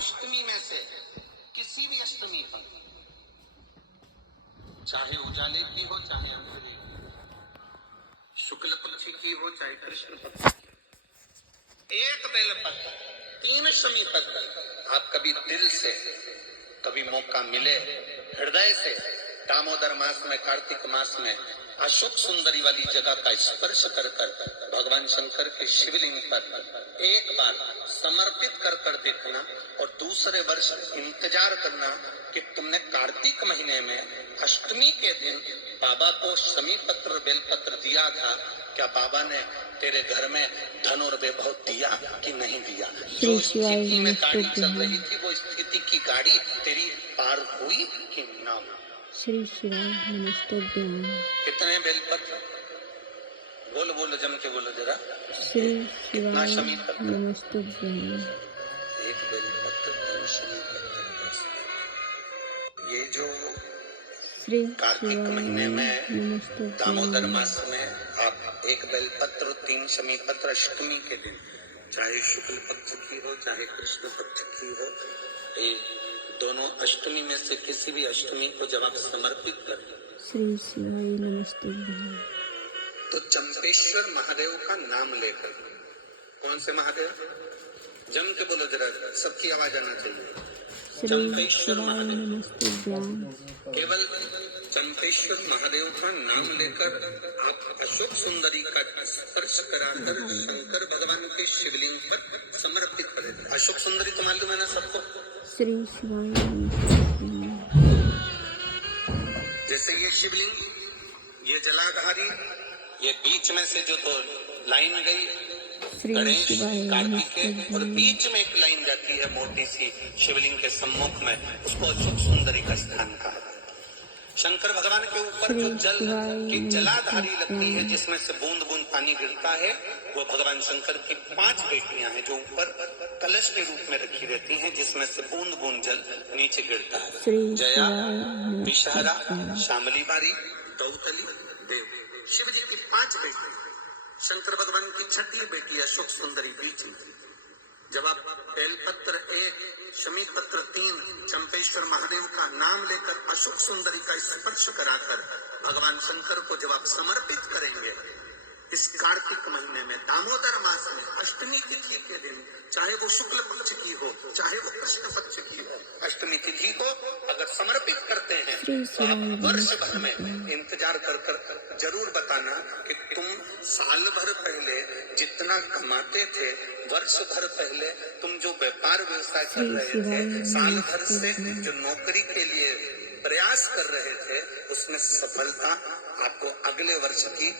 अष्टमी में से किसी भी अष्टमी पर, चाहे उजाले की हो चाहे अंधेरे की, शुक्ल पक्ष की हो चाहे कृष्ण पक्ष की, एक बेलपत्र 3 अष्टमी पत्र आप कभी दिल से, कभी मौका मिले हृदय से, दामोदर मास में, कार्तिक मास में अशोक सुंदरी वाली जगह का स्पर्श कर भगवान शंकर के शिवलिंग पर एक बार समर्पित कर देखना और दूसरे वर्ष इंतजार करना कि तुमने कार्तिक महीने में अष्टमी के दिन बाबा को शमी पत्र बेलपत्र दिया था, क्या बाबा ने तेरे घर में धन और वैभव दिया कि नहीं दिया? जो स्थिति में गाड़ी चल रही थी वो स्थिति की गाड़ी तेरी पार हुई कि ना हुई? श्री शिवाय नमस्ते। कितने बेलपत्र? बोलो बोलो, जम के बोलो जरा। श्री शिवाय शमी पत्र नमस्ते। एक बेलपत्र 3 शमी पत्र। ये जो कार्तिक महीने में दामोदर मास में आप एक बेलपत्र 3 शमी पत्र अष्टमी के दिन, चाहे शुक्ल पक्ष की हो चाहे कृष्ण पक्ष की हो, ये दोनों अष्टमी में से किसी भी अष्टमी को जब आप समर्पित करें, श्री शिवाय नमस्ते, तो चंपेश्वर महादेव का नाम लेकर, कौन से महादेव? जम के बोलो जरा, सबकी आवाज आना चाहिए। चंपेश्वर महादेव, केवल चंपेश्वर महादेव का नाम लेकर आप अशोक सुंदरी का स्पर्श कराकर शंकर भगवान के शिवलिंग पर समर्पित करें। अशोक सुंदरी तो मालूम है ना सबको? श्री शिवाय। जैसे ये शिवलिंग, ये जलाधारी, ये बीच में से जो तो लाइन गई गणेश कार्तिकेय, और बीच में एक लाइन जाती है मोटी सी शिवलिंग के सम्मुख में, उसको अशोक सुंदरी का स्थान कहा। शंकर भगवान के ऊपर जो जल की जलाधारी लगती है, जिसमें से बूंद बूंद पानी गिरता है, वो भगवान शंकर की 5 बेटियां हैं जो ऊपर कलश के रूप में रखी रहती हैं, जिसमें से बूंद बूंद जल नीचे गिरता है। जया, विषहरा, शामली बारी, दौतली, देव, शिव जी की 5 बेटी, शंकर भगवान की 6ठी बेटी अशोक सुंदरी बीच में। जब आप बेलपत्र 1, शमी पत्र 3, चंपेश्वर महादेव का नाम लेकर अशोक सुंदरी का स्पर्श कराकर भगवान शंकर को जब आप समर्पित करेंगे, इस कार्तिक महीने में दामोदर मास में अष्टमी तिथि के दिन, चाहे वो शुक्ल पक्ष की हो चाहे वो कृष्ण पक्ष की हो, अष्टमी तिथि को अगर समर्पित करते हैं तो आप वर्ष भर में इंतजार कर जरूर बताना कि तुम साल भर पहले जितना कमाते थे, वर्ष भर पहले तुम जो व्यापार व्यवसाय कर रहे थे, साल भर से जो नौकरी के लिए प्रयास कर रहे थे, उसमें सफलता आपको अगले वर्ष की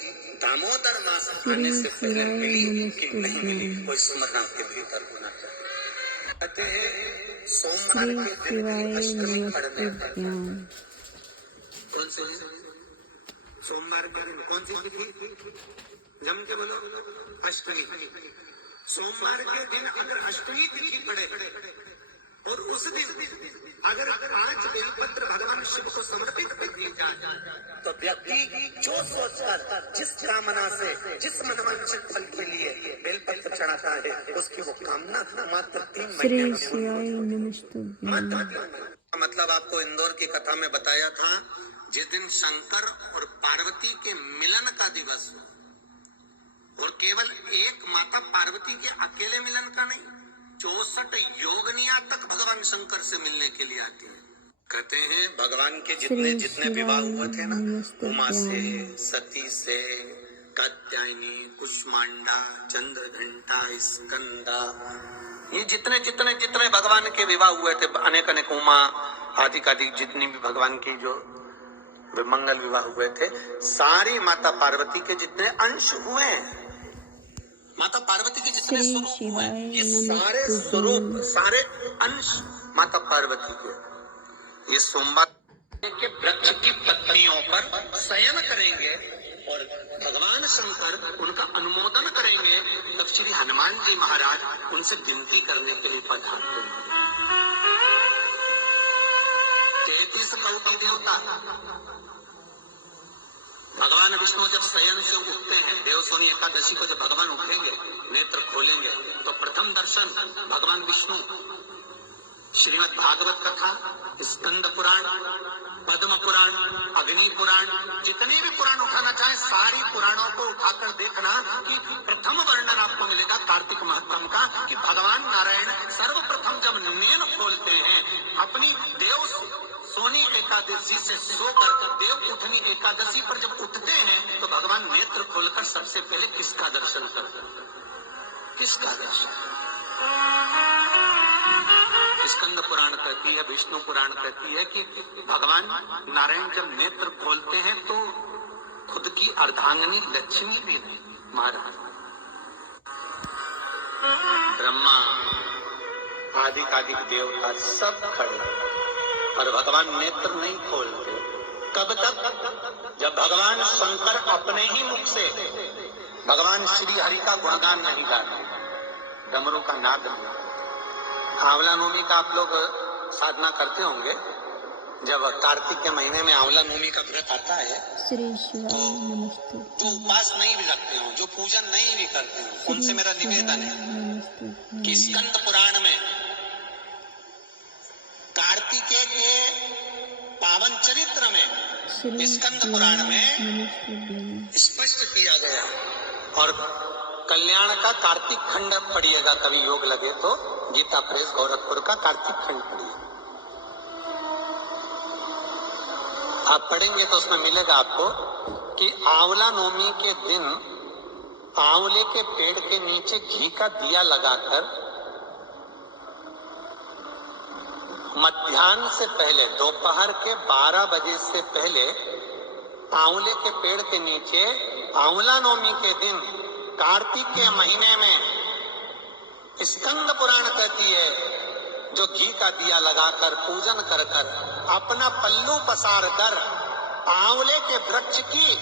दामोदर मास आने से पहले मिली कि नहीं मिली, वो स्मरण आपके भीतर होना चाहिए। कहते हैं सोमवार के दिन अष्टमी पड़ने पर, कौन सी सोमवार के दिन कौन सी तिथि? जम के बोलो, अष्टमी। सोमवार के दिन अगर अष्टमी तिथि पड़े और उस दिन अगर 5 बेलपत्र भगवान शिव को समर्पित कर दी जाए, तो व्यक्ति जो सोचकर, जिस कामना से, जिस मनवांछित फल के लिए बेलपत्र चढ़ाता है, उसकी वो कामना मात्र 3 महीने में। मतलब आपको इंदौर की कथा में बताया था, जिस दिन शंकर और पार्वती के मिलन का दिवस हो, और केवल एक माता पार्वती के अकेले मिलन का नहीं, 64 योगनिया तक भगवान शंकर से मिलने के लिए आती है। कहते हैं भगवान के जितने जितने विवाह हुए थे ना, उमा से, सती से, कात्यायनी, कुष्मांडा, चंद्रघंटा, स्कंदा, ये जितने जितने जितने भगवान के विवाह हुए थे, अनेक अनेक उमा आदि आदि जितनी भी भगवान की जो मंगल विवाह हुए थे, सारी माता पार्वती के जितने अंश हुए हैं, माता पार्वती के जितने स्वरूप हुए, ये सारे स्वरूप, सारे अंश माता पार्वती के। ये सोमवार के वृक्ष की पत्तियों पर शयन करेंगे और भगवान शंकर उनका अनुमोदन करेंगे, तब श्री हनुमान जी महाराज उनसे विनती करने के लिए पधारते हैं। 33 कौटी देवता, भगवान विष्णु जब शयन से उठते हैं, देवसोनी एकादशी को जब भगवान उठेंगे, नेत्र खोलेंगे, तो प्रथम दर्शन भगवान विष्णु श्रीमद् भागवत कथा, स्कंद पुराण, पद्म पुराण, अग्नि पुराण, जितने भी पुराण उठाना चाहे सारी पुराणों को उठाकर देखना कि प्रथम वर्णन आपको मिलेगा कार्तिक महत्तम का कि भगवान नारायण सर्वप्रथम जब नेन खोलते हैं अपनी देव सोनी एकादशी से सोकर देव उठनी एकादशी पर जब उठते हैं तो भगवान नेत्र खोलकर सबसे पहले किसका दर्शन करते हैं? किसका दर्शन? स्कंद पुराण कहती है, विष्णु पुराण कहती है कि भगवान नारायण जब नेत्र खोलते हैं तो खुद की अर्धांगिनी लक्ष्मी भी महाराज ब्रह्मा आदि देवता सब खड़े और भगवान नेत्र नहीं खोलते। कब तक? जब भगवान शंकर अपने ही मुख से भगवान श्री हरि का गुणगान नहीं गाते, डमरू का नाद नहीं। आंवला नवमी का आप लोग साधना करते होंगे। जब कार्तिक के महीने में आंवला नवमी का व्रत आता है श्री शिवाय नमस्ते। जो उपवास नहीं भी रखते हो, जो पूजन नहीं भी करते हो, उनसे मेरा निवेदन है कि स्कंद पुराण में कार्तिकेय के पावन चरित्र में स्कंद पुराण में स्पष्ट किया गया। और कल्याण का कार्तिक खंड पढ़िएगा, कभी योग लगे तो गीता प्रेस गोरखपुर का कार्तिक खंड पढ़िए। आप पढ़ेंगे तो उसमें मिलेगा आपको कि आंवला नवमी के दिन आंवले के पेड़ के नीचे घी का दिया लगाकर मध्याह्न से पहले दोपहर के 12 बजे से पहले आंवले के पेड़ के नीचे आंवला नवमी के दिन कार्तिक के महीने में स्कंद पुराण कहती है जो घी का दिया लगाकर पूजन कर कर अपना पल्लू पसार कर आंवले के वृक्ष की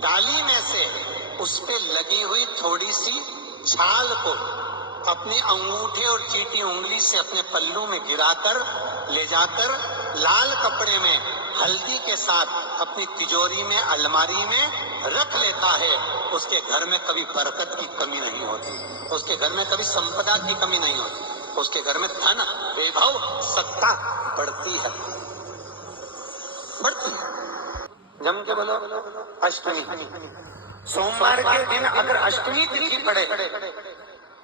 डाली में से उस पे लगी हुई थोड़ी सी छाल को अपने अंगूठे और चीटी उंगली से अपने पल्लू में गिराकर ले जाकर लाल कपड़े में हल्दी के साथ अपनी तिजोरी में अलमारी में रख लेता है। उसके घर में कभी बरकत की कमी नहीं होती, उसके घर में कभी संपदा की कमी नहीं होती, उसके घर में धन वैभव सत्ता बढ़ती है। जम के बोलो अष्टमी। सोमवार के दिन अगर अष्टमी तिथि पड़े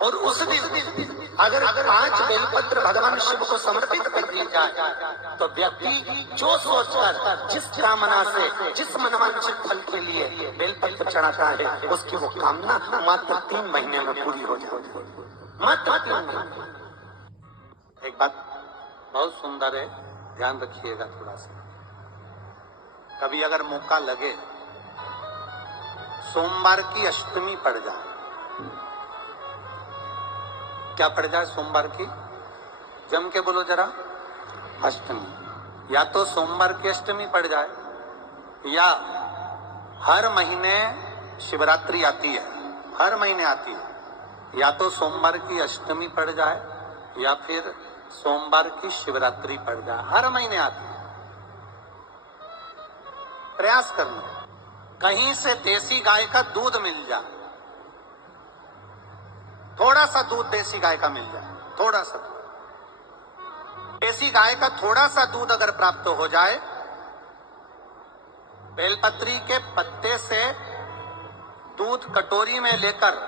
और उस दिन अगर 5 बेलपत्र भगवान शिव को समर्पित कर दी जाए तो व्यक्ति जो सोचकर जिस कामना से जिस मनवांछित फल के लिए बेलपत्र चढ़ाता है उसकी वो कामना मात्र 3 महीने में पूरी हो जाती है। मात्र 3 महीने। एक बात बहुत सुंदर है, ध्यान रखिएगा थोड़ा सा। कभी अगर मौका लगे सोमवार की अष्टमी पड़ जाए, क्या पड़ जाए सोमवार की? जम के बोलो जरा, अष्टमी। या तो सोमवार की अष्टमी पड़ जाए या हर महीने शिवरात्रि आती है, हर महीने आती है। या तो सोमवार की अष्टमी पड़ जाए या फिर सोमवार की शिवरात्रि पड़ जाए, हर महीने आती है। प्रयास करना कहीं से देसी गाय का दूध मिल जाए, थोड़ा सा दूध देसी गाय का मिल जाए, थोड़ा सा देसी गाय का थोड़ा सा दूध अगर प्राप्त हो जाए, बेलपत्री के पत्ते से दूध कटोरी में लेकर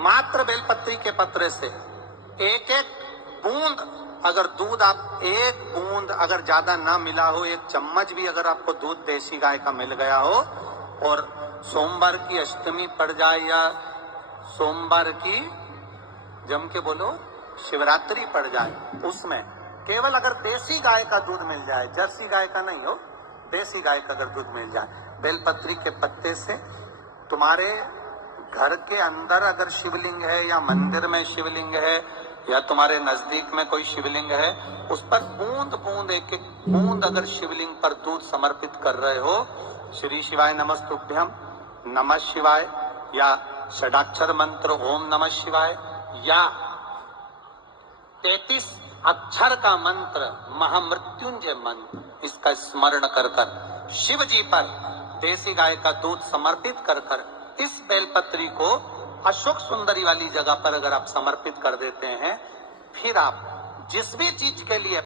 मात्र बेलपत्री के पत्रे से एक बूंद अगर दूध आप एक बूंद अगर ज्यादा ना मिला हो, 1 चम्मच भी अगर आपको दूध देसी गाय का मिल गया हो और सोमवार की अष्टमी पड़ जाए या सोमवार की जम के बोलो शिवरात्रि पड़ जाए, उसमें केवल अगर देसी गाय का दूध मिल जाए, जर्सी गाय का नहीं हो, देसी गाय का अगर दूध मिल जाए बेलपत्री के पत्ते से, तुम्हारे घर के अंदर अगर शिवलिंग है या मंदिर में शिवलिंग है या तुम्हारे नजदीक में कोई शिवलिंग है, उस पर बूंद बूंद एक बूंद अगर शिवलिंग पर दूध समर्पित कर रहे हो, श्री शिवाय नमस्तुभ्यम, नमः शिवाय या षडाक्षर मंत्र ओम नमः शिवाय या 33 अक्षर का मंत्र महामृत्युंजय मंत्र, इसका स्मरण कर कर शिव जी पर देसी गाय का दूध समर्पित कर कर इस बेलपत्री को अशोक सुंदरी वाली जगह पर अगर आप समर्पित कर देते हैं, फिर आप जिस भी चीज के लिए